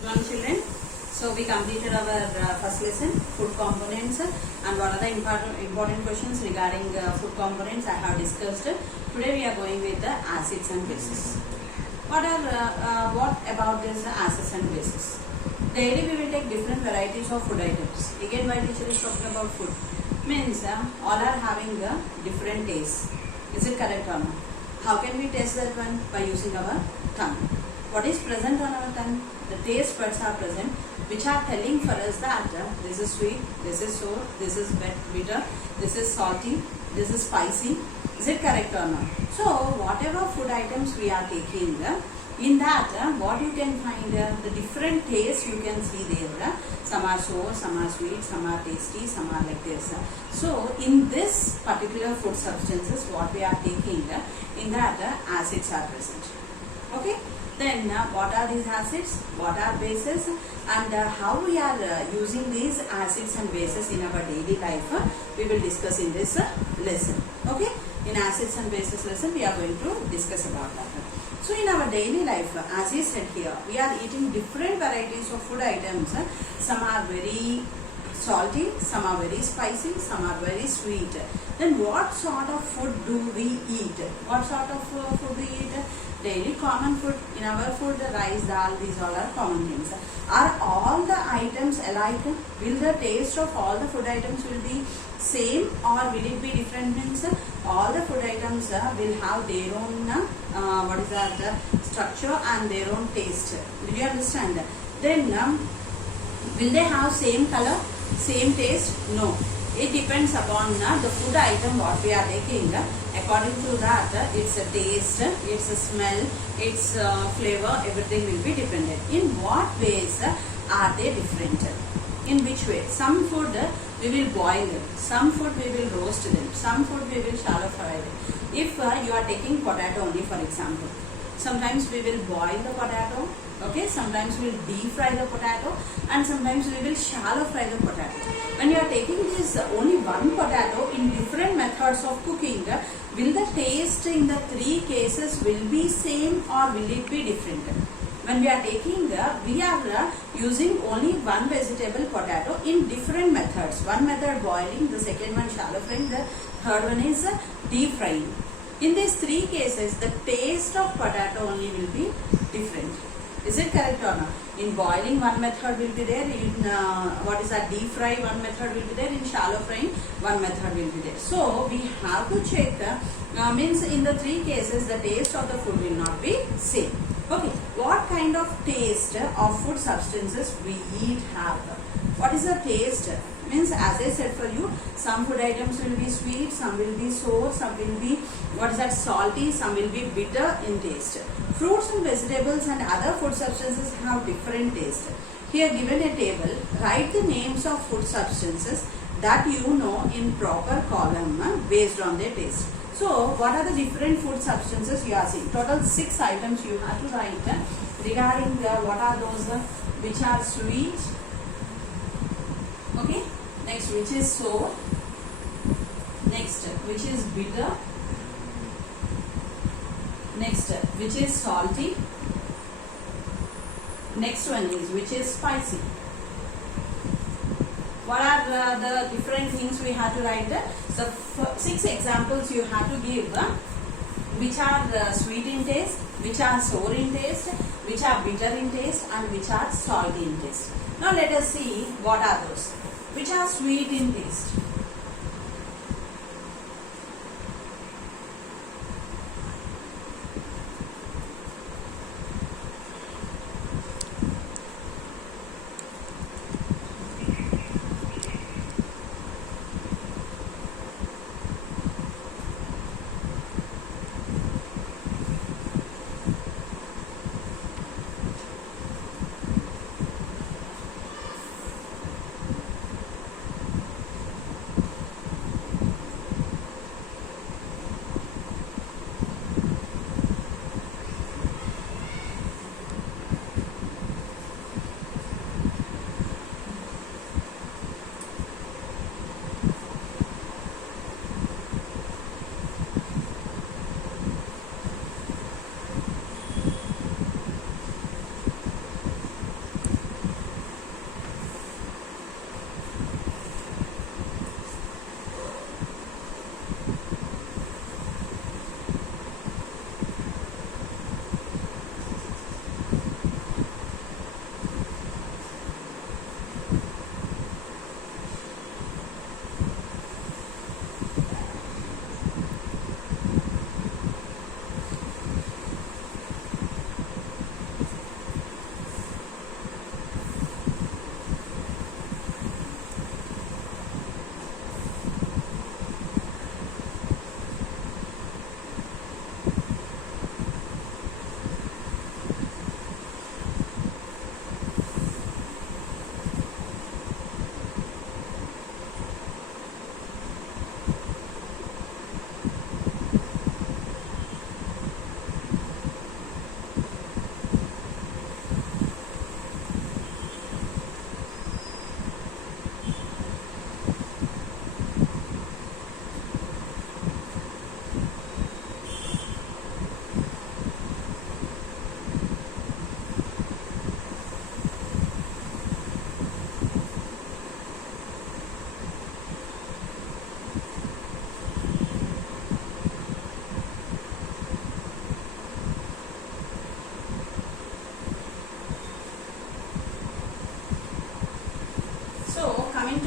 Good morning, children. So we completed our first lesson, food components, and what are the important questions regarding food components I have discussed. Today we are going with the acids and bases. What about this acids and bases? Daily we will take different varieties of food items. Again, my teacher is talking about food. Means all are having different tastes. Is it correct or not? How can we taste that one? By using our tongue. What is present on our tongue? The taste buds are present, which are telling for us that this is sweet, this is sour, this is bitter, this is salty, this is spicy. Is it correct or not? So whatever food items we are taking, in that what you can find, the different tastes you can see there. Some are sour, some are sweet, some are tasty, some are like this. So in this particular food substances what we are taking, in that acids are present. Okay. Then what are these acids, what are bases, and how we are using these acids and bases in our daily life, we will discuss in this lesson. Okay, in acids and bases lesson we are going to discuss about that. So in our daily life, as we said here, we are eating different varieties of food items. Some are very salty, some are very spicy, some are very sweet. Then what sort of food do we eat? What sort of food we eat? Daily common food. In our food, rice, dal, these all are common things. Are all the items alike? Will the taste of all the food items will be same or will it be different? Means all the food items will have their own structure and their own taste. Did you understand? Then will they have same color, same taste? No. It depends upon the food item what we are taking. According to that, its a taste, its a smell, its flavor, everything will be dependent. In what ways are they different? In which way? Some food we will boil them, some food we will roast them, some food we will shallow fry them. If you are taking potato only, for example, sometimes we will boil the potato, okay, sometimes we will deep fry the potato, and sometimes we will shallow fry the potato. When you are taking this only one potato in different methods of cooking, will the taste in the three cases will be same or will it be different? When we are taking, we are using only one vegetable potato in different methods. One method boiling, the second one shallow frying, the third one is deep frying. In these three cases, the taste of potato only will be different. Is it correct or not? In boiling, one method will be there. In deep fry, one method will be there. In shallow frying, one method will be there. So we have to check. Means in the three cases, the taste of the food will not be same. Okay. What kind of taste of food substances we eat have? What is the taste? Means as I said for you, some food items will be sweet, some will be sour, some will be salty, some will be bitter in taste. Fruits and vegetables and other food substances have different taste. Here given a table, write the names of food substances that you know in proper column based on their taste. So what are the different food substances you are seeing? Total 6 items you have to write regarding what are those which are sweet. Okay. Next, which is sour. Next, which is bitter. Next, which is salty. Next one is which is spicy. What are the different things we have to write? So 6 examples you have to give. Which are sweet in taste, which are sour in taste, which are bitter in taste, and which are salty in taste. Now let us see what are those. Which are sweet in taste.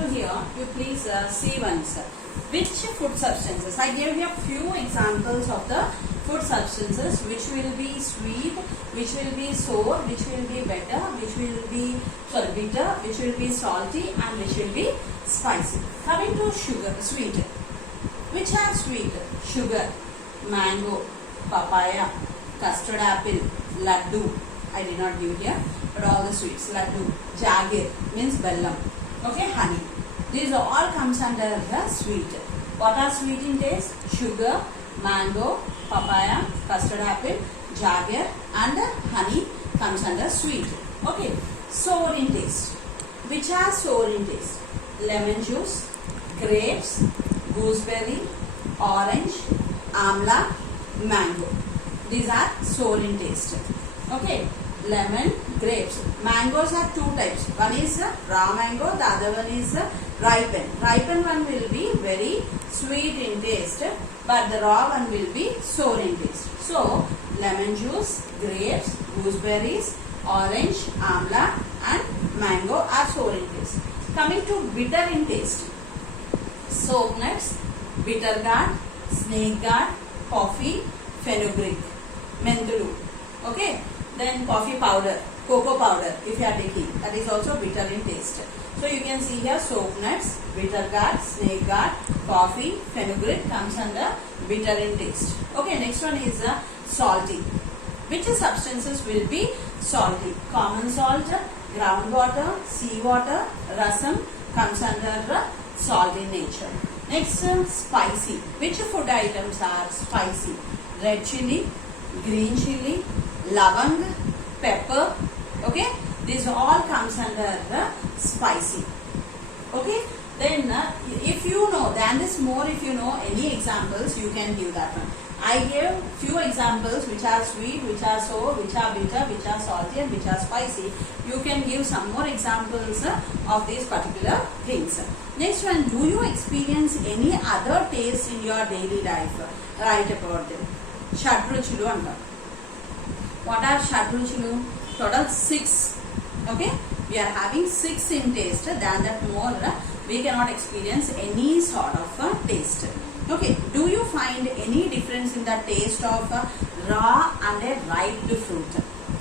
to here, you please see once. Which food substances? I gave you a few examples of the food substances which will be sweet, which will be sour, which will be bitter, which will be bitter, which will be salty, and which will be spicy. Coming to sugar, sweet. Which are sweet? Sugar, mango, papaya, custard apple, laddu. I did not give here, but all the sweets. Laddu, jagir means bellam. Okay, honey. These all comes under the sweet. What are sweet in taste? Sugar, mango, papaya, custard apple, jagir, and honey comes under sweet. Okay, sour in taste. Which are sour in taste? Lemon juice, grapes, gooseberry, orange, amla, mango. These are sour in taste. Okay, lemon, grapes. Mangoes have two types. One is raw mango, the other one is ripened. Ripened one will be very sweet in taste, but the raw one will be sour in taste. So, lemon juice, grapes, gooseberries, orange, amla, and mango are sour in taste. Coming to bitter in taste. Soap nuts, bitter gourd, snake gourd, coffee, fenugreek, mentulu. Okay. Then coffee powder, cocoa powder if you are taking, that is also bitter in taste. So you can see here soap nuts, bitter gourd, snake gourd, coffee, fenugreek comes under bitter in taste. Okay, next one is salty. Which substances will be salty? Common salt, groundwater, seawater, rasam comes under salt in nature. Next, spicy. Which food items are spicy? Red chili, green chili, lavang, pepper. Okay, this all comes under spicy. Okay, then if you know, than this more, if you know any examples, you can give that one. I gave few examples which are sweet, which are sour, which are bitter, which are salty, and which are spicy. You can give some more examples of these particular things. Next one, do you experience any other taste in your daily life? Write about them. Shadruchilu anta. What are Shadruchilu? Total 6. Okay, we are having 6 in taste. Than that more, we cannot experience any sort of taste. Okay, do you find any difference in the taste of raw and a ripe fruit?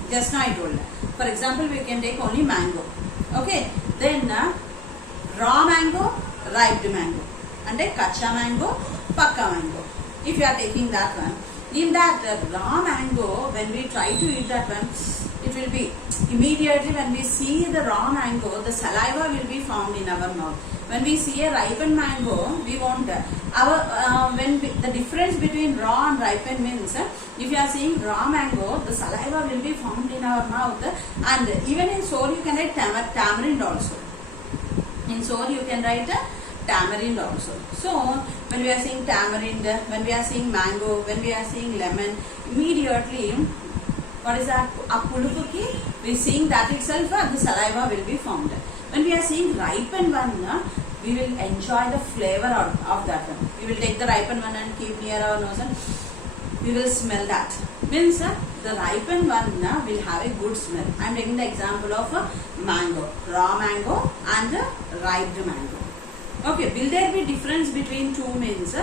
Just now I told. For example, we can take only mango. Okay, then raw mango, ripe mango, and a kacha mango, pakka mango. If you are taking that one, in that raw mango, when we try to eat that one, it will be immediately when we see the raw mango, the saliva will be formed in our mouth. When we see a ripened mango, we want the difference between raw and ripened means if you are seeing raw mango, the saliva will be formed in our mouth, and even in sour you can write tamarind also. In sour you can write tamarind also. So when we are seeing tamarind, when we are seeing mango, when we are seeing lemon, immediately what is that? Apulupuki, we are seeing that itself the saliva will be formed. When we are seeing ripened one, we will enjoy the flavor of that one. We will take the ripened one and keep near our nose and we will smell that. Means the ripened one will have a good smell. I am taking the example of mango, raw mango and ripe mango. Okay, will there be difference between two means?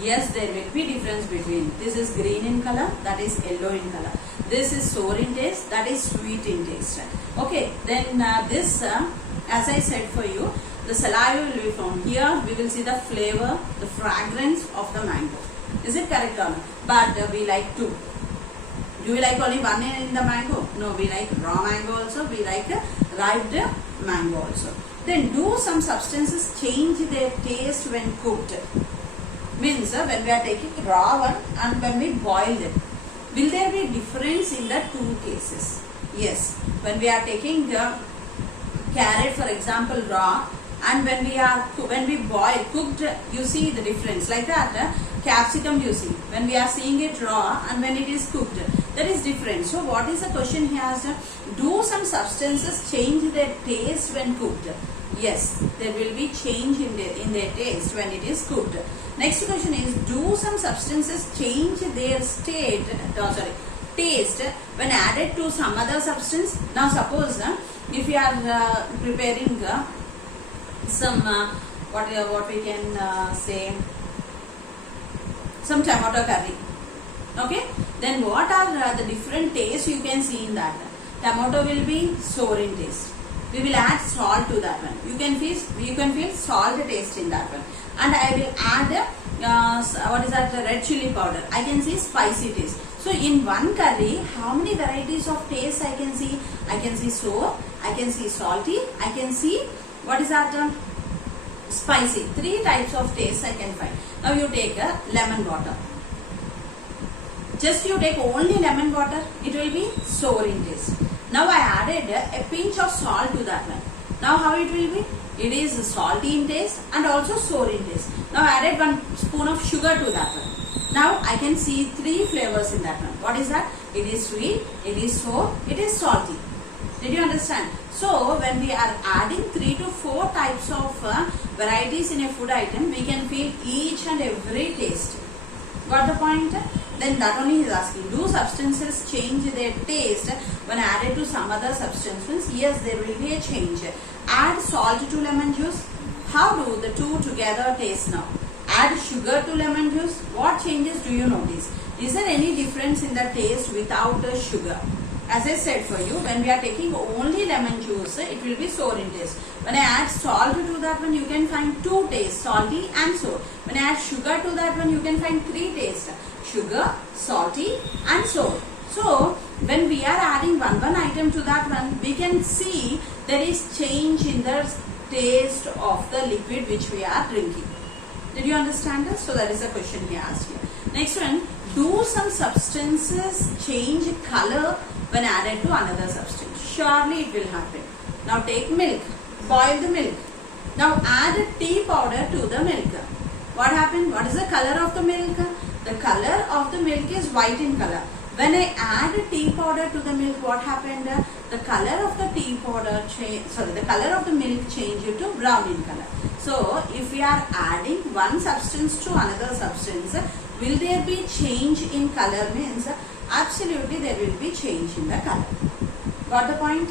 Yes, there will be difference between. This is green in color, that is yellow in color. This is sour in taste, that is sweet in taste. Okay, then this, as I said for you, the saliva will be formed. Here we will see the flavor, the fragrance of the mango. Is it correct or not? But we like two. Do we like only one in the mango? No, we like raw mango also, we like ripe mango also. Then do some substances change their taste when cooked? Means when we are taking raw one and when we boil them, will there be difference in the two cases? Yes. When we are taking the carrot, for example, raw, and when we boil, cooked, you see the difference. Like that, capsicum you see. When we are seeing it raw and when it is cooked, there is difference. So what is the question he asked? Do some substances change their taste when cooked? Yes, there will be change in their taste when it is cooked. Next question is, do some substances change their taste when added to some other substance? Now suppose if you are preparing some what we can say, some tomato curry. Okay, then what are the different tastes you can see in that? Tomato will be sour in taste. We will add salt to that one. You can feel salt taste in that one. And I will add what is that, red chili powder. I can see spicy taste. So in one curry, how many varieties of taste I can see? I can see sour, I can see salty, I can see what is that, spicy. 3 types of taste I can find. Now you take a lemon water. Just you take only lemon water, it will be sour in taste. Now I added a pinch of salt to that one. Now how it will be? It is salty in taste and also sour in taste. Now I added 1 spoon of sugar to that one. Now I can see 3 flavors in that one. What is that? It is sweet, it is sour, it is salty. Did you understand? So when we are adding 3 to 4 types of varieties in a food item, we can feel each and every taste. Got the point? Then that only is asking, do substances change their taste when added to some other substances? Yes, there will be a change. Add salt to lemon juice. How do the two together taste now? Add sugar to lemon juice. What changes do you notice? Is there any difference in the taste without the sugar? As I said for you, when we are taking only lemon juice, it will be sour in taste. When I add salt to that one, you can find 2 tastes, salty and sour. When I add sugar to that one, you can find 3 tastes, sugar, salty and sour. So, when we are adding one item to that one, we can see there is change in the taste of the liquid which we are drinking. Did you understand this? So, that is the question he asked here. Next one, do some substances change color when added to another substance? Surely it will happen. Now take milk, boil the milk. Now add tea powder to the milk. What happened? What is the color of the milk? The color of the milk is white in color. When I add tea powder to the milk, what happened? The color of the tea powder the color of the milk changed to brown in color. So if we are adding one substance to another substance, will there be change in color? Means absolutely there will be change in the color. Got the point?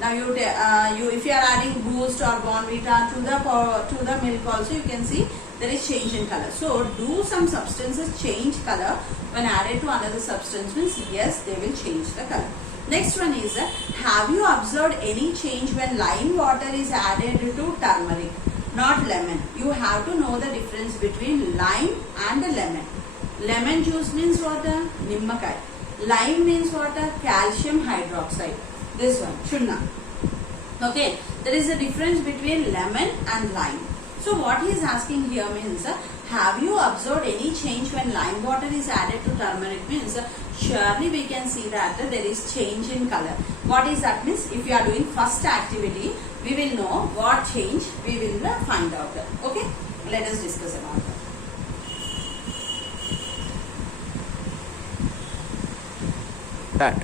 Now if you are adding Boost or Bournvita to the milk also, you can see there is change in color. So do some substances change color when added to another substance? Means yes, they will change the color. Next one is, have you observed any change when lime water is added to turmeric? Not lemon. You have to know the difference between lime and lemon. Lemon juice means what? Nimmakai. Lime means what? Calcium hydroxide. This one, chunna. Okay, there is a difference between lemon and lime. So what he is asking here means, have you observed any change when lime water is added to turmeric? Means surely we can see that there is change in color. What is that? Means if you are doing first activity, we will know what change we will find out. Okay, let us discuss about that.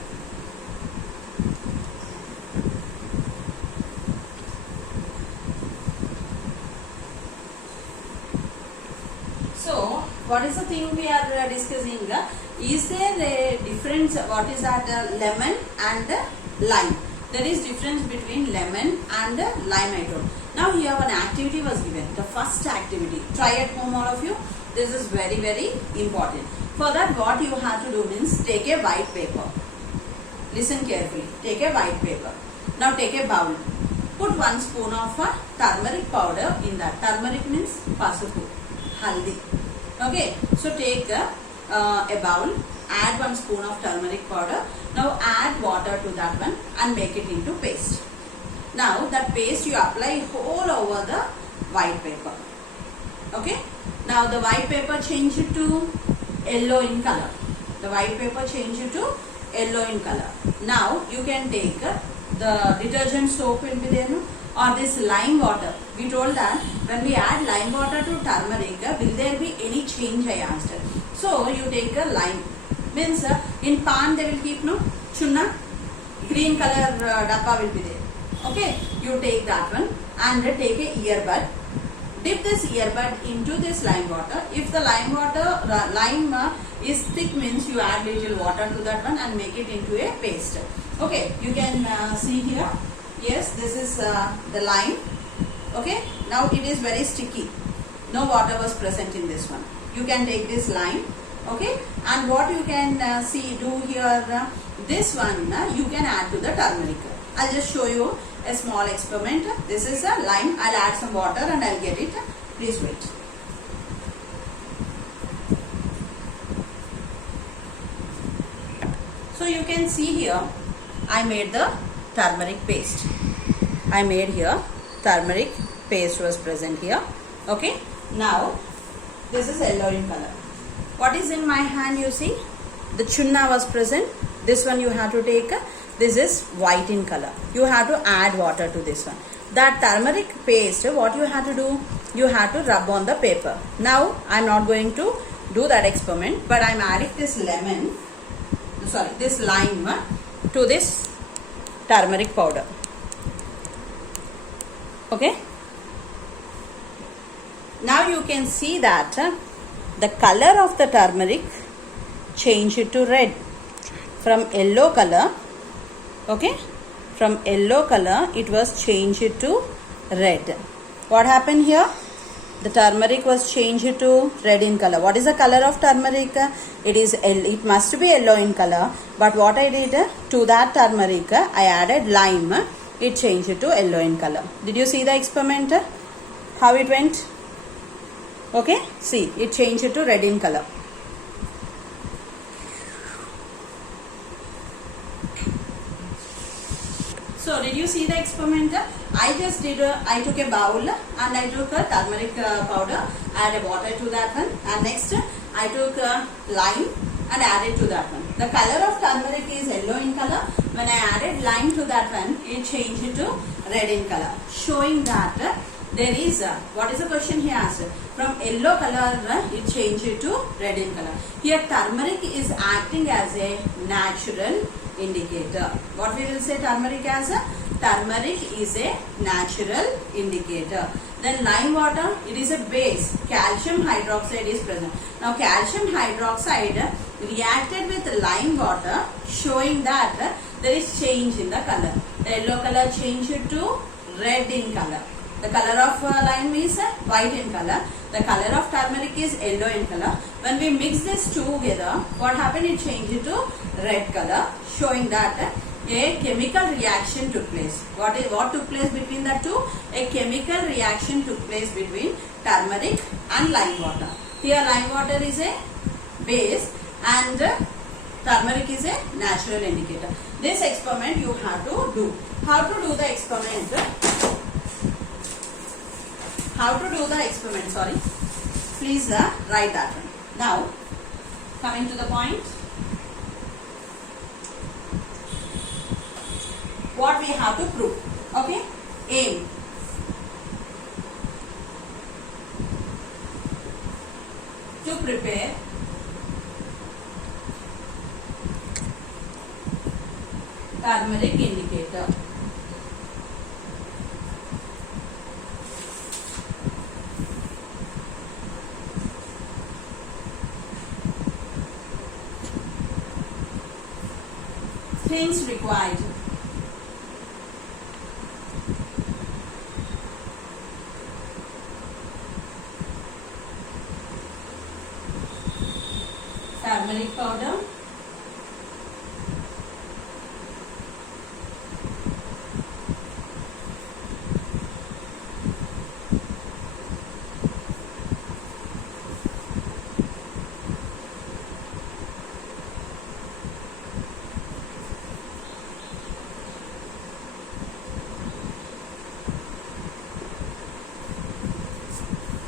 So, what is the thing we are discussing? Is there a difference? What is that? Lemon and lime. There is difference between lemon and lime, I told. Now here one activity was given. The first activity. Try at home all of you. This is very, very important. For that, what you have to do means take a white paper. Listen carefully. Take a white paper. Now take a bowl. Put 1 spoon of turmeric powder in that. Turmeric means pasupu, haldi. Okay. So take a bowl. Add 1 spoon of turmeric powder. Now add water to that one and make it into paste. Now that paste you apply whole over the white paper. Okay. Now the white paper change it to yellow in color. The white paper change it to yellow in color. Now you can take the detergent soap will be there, no? Or this lime water. We told that when we add lime water to turmeric, will there be any change? I asked her. So you take a lime. Means in pan they will keep no chunna, green color dabba will be there. Okay, you take that one and take a earbud. Dip this earbud into this lime water. If the lime is thick, means you add little water to that one and make it into a paste. Okay, you can see here. Yes, this is the lime. Okay, now it is very sticky. No water was present in this one. You can take this lime. Okay, and what you can do here, this one you can add to the turmeric. I'll just show you a small experiment. This is a lime. I'll add some water and I'll get it. Please wait. So you can see here, I made the turmeric paste. I made here turmeric paste was present here. Okay, now this is yellow in color. What is in my hand? You see, the chunna was present. This one you have to take. This is white in color. You have to add water to this one. That turmeric paste, what you have to do? You have to rub on the paper. Now I am not going to do that experiment, but I am adding this this lime to this turmeric powder. Okay. Now you can see that the color of the turmeric changed to red from yellow color. Okay, from yellow color it was changed to red. What happened here? The turmeric was changed to red in color. What is the color of turmeric? It must be yellow in color. But what I did to that turmeric, I added lime. It changed to yellow in color. Did you see the experiment? How it went? Okay, see, it changed to red in color. So did you see the experiment? I took a bowl and I took a turmeric powder, added water to that one, and next I took lime and added to that one. The color of turmeric is yellow in color. When I added lime to that one, it changed to red in color, showing that there is what is the question he asked? From yellow color it changed to red in color. Here turmeric is acting as a natural indicator. What we will say turmeric as? Turmeric is a natural indicator. Then lime water, it is a base. Calcium hydroxide is present. Now calcium hydroxide reacted with lime water, showing that there is change in the color. The yellow color changed to red in color. The color of lime is white in color. The color of turmeric is yellow in color. When we mix this together, what happened? It changed to red color, showing that a chemical reaction took place. What took place between the two? A chemical reaction took place between turmeric and lime water. Here lime water is a base and turmeric is a natural indicator. This experiment you have to do. How to do the experiment? Sorry. Please write that one. Now, coming to the point. What we have to prove. Okay. Aim. To prepare turmeric indicator. Things required. Turmeric powder,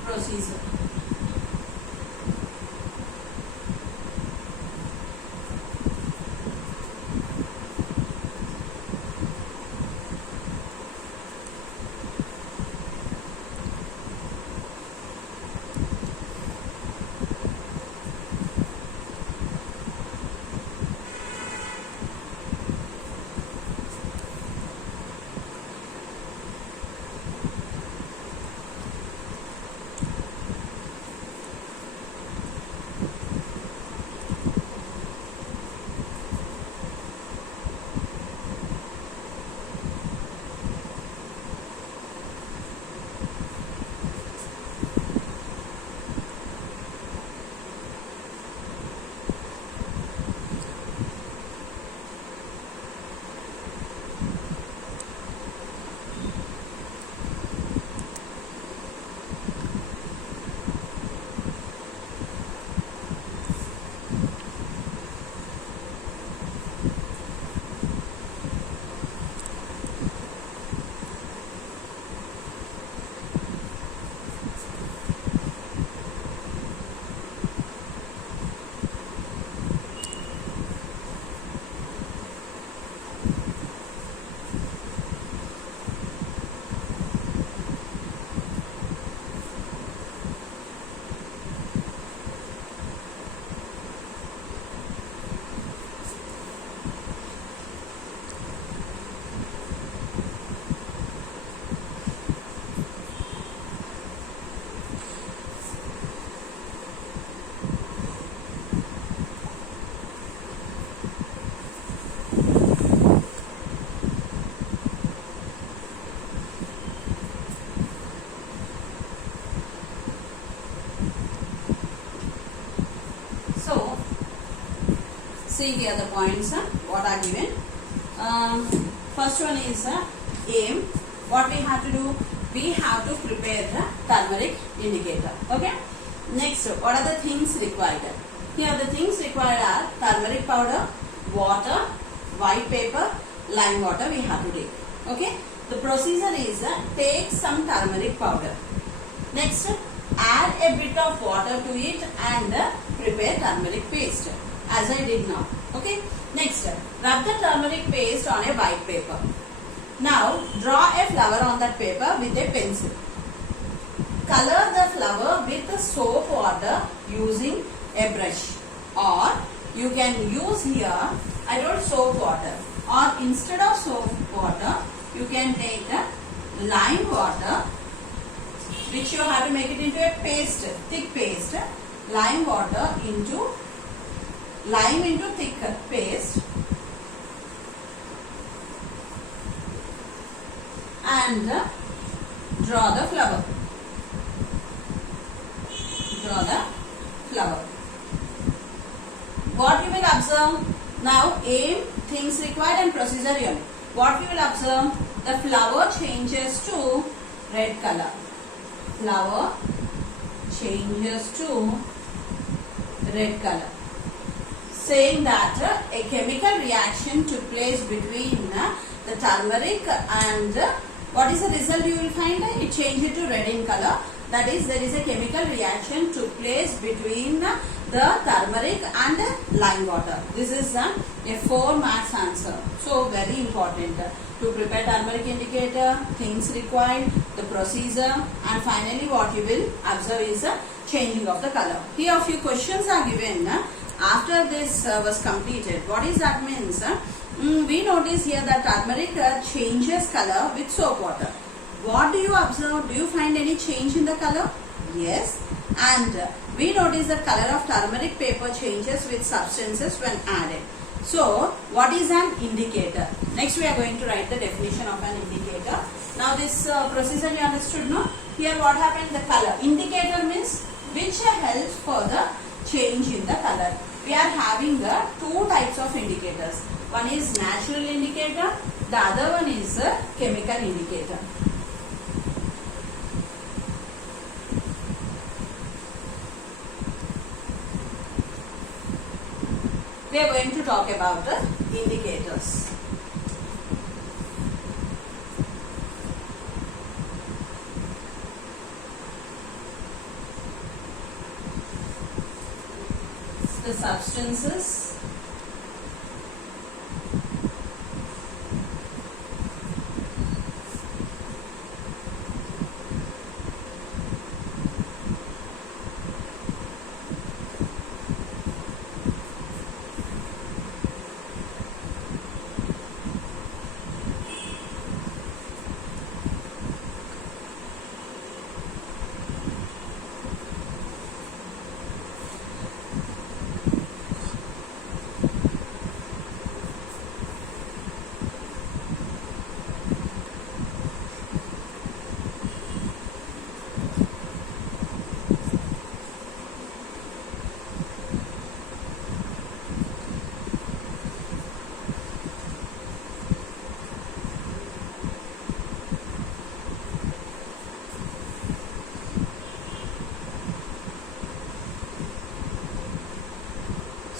procedure. see here the points what are given. First one is aim. What we have to do? We have to prepare the turmeric indicator. Okay. Next, what are the things required? Here the things required are turmeric powder, water, white paper, lime water we have to take. Okay. The procedure is take some turmeric powder. Next, add a bit of water to it and prepare turmeric paste as I did now. Okay. Next, rub the turmeric paste on a white paper. Now, draw a flower on that paper with a pencil. Color the flower with soap water using a brush, or you can use here, I wrote soap water, or instead of soap water, you can take lime water, which you have to make it into a paste, thick paste. Lime water into lime into thick paste, and draw the flower. Draw the flower. What you will observe now? Aim, things required, and procedure unit. What you will observe? The flower changes to red color. Flower changes to red color, saying that a chemical reaction took place between the turmeric and what is the result you will find? It changed to red in color. That is, there is a chemical reaction took place between the turmeric and lime water. This is a 4 marks answer. So very important to prepare turmeric indicator, things required, the procedure, and finally what you will observe is a changing of the color. Here a few questions are given after this was completed. What is that means? We notice here that turmeric changes color with soap water. What do you observe? Do you find any change in the color? Yes. And we notice the color of turmeric paper changes with substances when added. So, what is an indicator? Next we are going to write the definition of an indicator. Now this procedure you understood, no? Here what happened? The color. Indicator means which helps for the change in the color. We are having the 2 types of indicators. One is natural indicator, the other one is a chemical indicator. We are going to talk about the indicators. The substances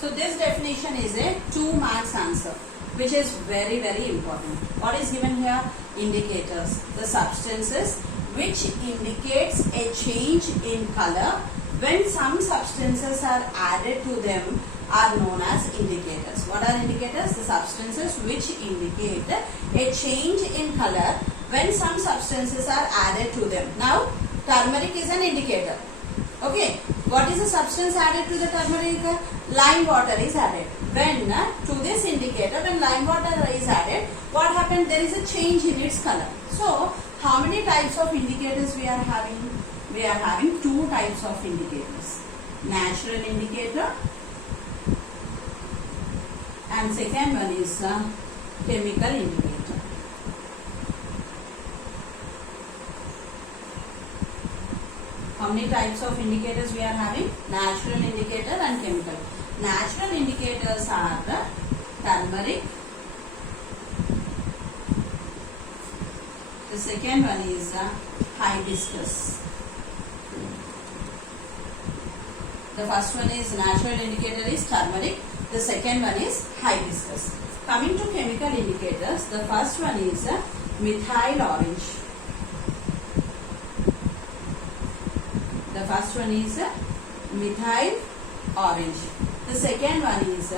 So this definition is a 2 marks answer, which is very important. What is given here? Indicators. The substances which indicates a change in color when some substances are added to them are known as indicators. What are indicators? The substances which indicate a change in color when some substances are added to them. Now, turmeric is an indicator. Okay, what is the substance added to the turmeric? Lime water is added. When to this indicator, when lime water is added, what happened? There is a change in its color. So, how many types of indicators we are having? We are having 2 types of indicators. Natural indicator, and second one is chemical indicator. How many types of indicators we are having? Natural indicator and chemical. Natural indicators are turmeric. The second one is hibiscus. The first one is natural indicator is turmeric. The second one is hibiscus. Coming to chemical indicators, the first one is methyl orange. The first one is methyl orange. The second one is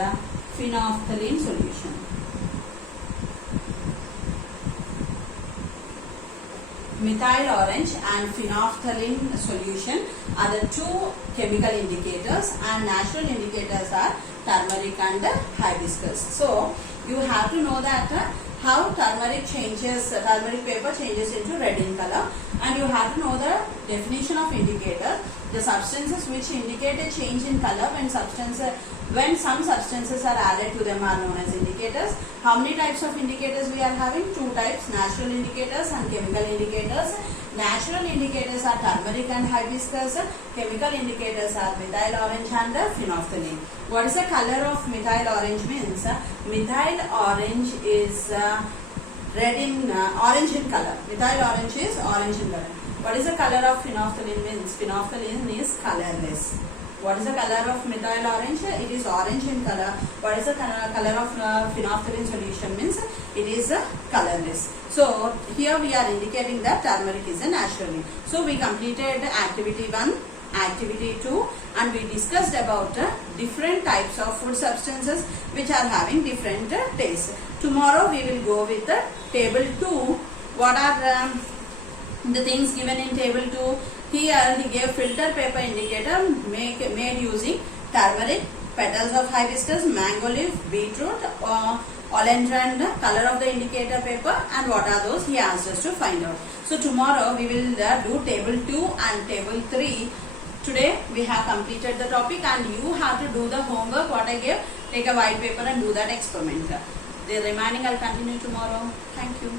phenolphthalein solution. Methyl orange and phenolphthalein solution are the two chemical indicators, and natural indicators are turmeric and hibiscus. So you have to know that how turmeric paper changes into red in color, and you have to know the definition of indicator, the substances which indicate a change in color when some substances are added to them are known as indicators. How many types of indicators we are having? Two types, natural indicators and chemical indicators. Natural indicators are turmeric and hibiscus. Chemical indicators are methyl orange and phenolphthalein. What is the color of methyl orange means? Methyl orange is orange in color. Methyl orange is orange in color. What is the color of phenolphthalein means? Phenolphthalein is colorless. What is the color of methyl orange? It is orange in color. What is the color of phenolphthalein solution means? It is colorless. So here we are indicating that turmeric is a natural. So we completed activity 1, activity 2, and we discussed about different types of food substances which are having different tastes. Tomorrow we will go with table 2. What are the things given in table 2? Here he gave filter paper indicator made using turmeric, petals of hibiscus, mango leaf, beetroot, oleandrin, color of the indicator paper, and what are those? He asked us to find out. So tomorrow we will do table 2 and table 3. Today we have completed the topic, and you have to do the homework what I gave. Take a white paper and do that experiment. The remaining I'll continue tomorrow. Thank you.